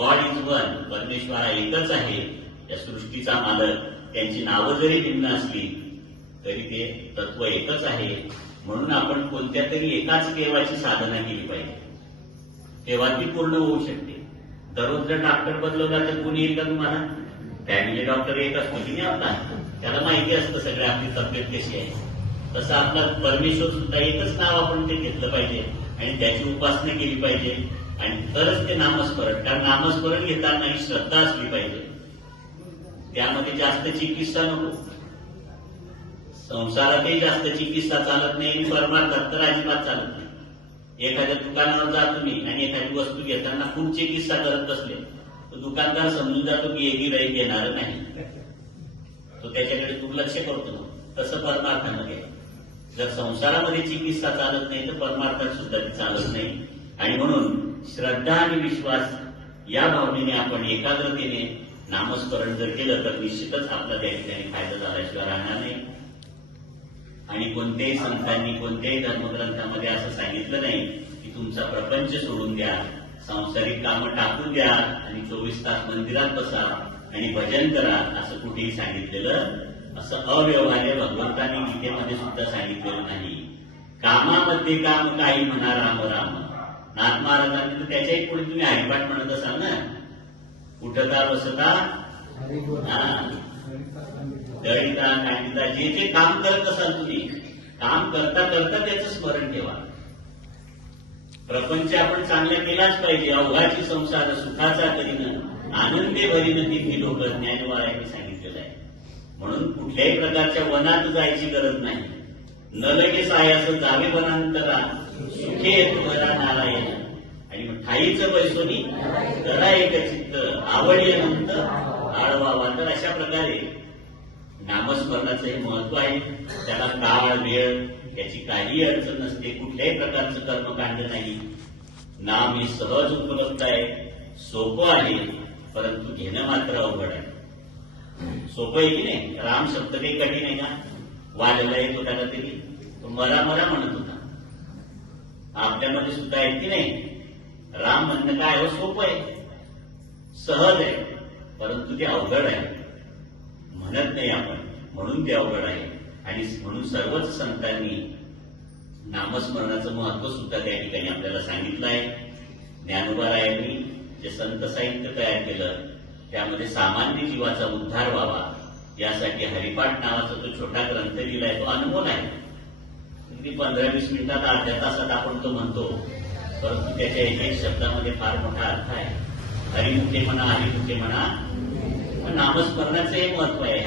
God is one, परमेश्वर हा एकच आहे, या सृष्टीचा मालक, त्यांची नावं जरी भिन्न असली तरी ते तत्व एकच आहे. म्हणून आपण कोणत्या तरी एकाच देवाची साधना केली पाहिजे, तेव्हा ती पूर्ण होऊ शकते. दररोज जर डॉक्टर बदलवला तर कोणी येईल का तुम्हाला? फॅमिली डॉक्टर एक असतो की नाही आपला, त्याला माहिती असतं सगळं आपली तब्येत कशी आहे. तसं आपला परमेश्वर सुद्धा एकच नाव आपण ते घेतलं पाहिजे आणि त्याची उपासना केली पाहिजे आणि तरच ते नामस्मरण. कारण नामस्मरण घेताना ही श्रद्धा असली पाहिजे, त्यामध्ये जास्त चिकित्सा नको. संसारातही जास्त चिकित्सा चालत नाही आणि परमार्थात तर अजिबात चालत नाही. एखाद्या दुकानावर जा तुम्ही आणि एखादी वस्तू घेताना खूप चिकित्सा करत बसले तर दुकानदार समजून जातो की हे गिऱ्हाईक घेणार नाही, तो त्याच्याकडे दुर्लक्ष करतो. तसं परमार्थामध्ये जर संसारामध्ये चिकित्सा चालत नाही तर परमार्थात सुद्धा ती चालत नाही. आणि म्हणून श्रद्धा आणि विश्वास या भावनेने आपण एकाग्रतेने नामस्मरण जर केलं तर निश्चितच आपला त्या ठिकाणी फायदा झाल्याशिवाय राहणार नाही. आणि कोणत्याही संतांनी कोणत्याही धर्मग्रंथामध्ये असं सांगितलं नाही की तुमचा प्रपंच सोडून द्या, सांसारिक कामं टाकून द्या आणि 24 तास मंदिरात बसा आणि भजन करा, असं कुठेही सांगितलेलं, असं अव्यवहार्य भगवंतांनी गीतेमध्ये सुद्धा सांगितलेलं नाही. कामामध्ये काम काही म्हणा राम राम. नाथ महाराजांनी तर त्याच्याही पुढे तुम्ही हरिपाठ म्हणत असाल ना, उठता बसता दळिता कांडिता, जे जे काम करत असाल तुम्ही, काम करता करता त्याचं स्मरण ठेवा. प्रपंच आपण चांगला केलाच पाहिजे. अवघाची संसार सुखाचा करीन आनंदे भरीन ती लोक, ज्ञानवाळ्यांनी सांगितलेलं आहे. म्हणून कुठल्याही प्रकारच्या वनात जायची गरज नाही. न लगेच आहे असं जावे वनांतरा, सुखे येतो घरा नारायण. आणि मग ठाईचं बैसोनी करा एक चित्त, आवडी अनंत आळवावा. तर अशा प्रकारे नामस्मरणाचं हे महत्व आहे. त्याला काळ वेळ याची काही अडचण नसते, कुठल्याही प्रकारचं कर्मकांड नाही. नाम हे सहज उपलब्ध आहे, सोपं आहे, परंतु घेणं मात्र अवघड आहे. सोपं आहे की नाही? राम शब्द काही कठीण आहे का? वाजला येत होता का तरी? तो मरा मरा म्हणत होता. आपल्यामध्ये सुद्धा आहे की नाही? राम म्हणणं काय हो? सोपं आहे, सहज आहे, परंतु ते अवघड आहे. म्हणत नाही आपण, म्हणून ते अवघड आहे. आणि म्हणून सर्वच संतांनी नामस्मरणाचं महत्व सुद्धा त्या ठिकाणी आपल्याला सांगितलं आहे. ज्ञानोबारायांनी जे संत साहित्य तयार केलं त्यामध्ये सामान्य जीवाचा उद्धार व्हावा यासाठी हरिपाठ नावाचा जो छोटा ग्रंथ लिहिलाय तो अनमोल आहे. अगदी 15-20 मिनिटात, अर्ध्या तासात आपण तो म्हणतो, परंतु त्याच्या एक एक शब्दामध्ये फार मोठा अर्थ आहे. हरिमुखे म्हणा, हरिमुखे म्हणा, नामस्मरणाचं हे महत्व आहे.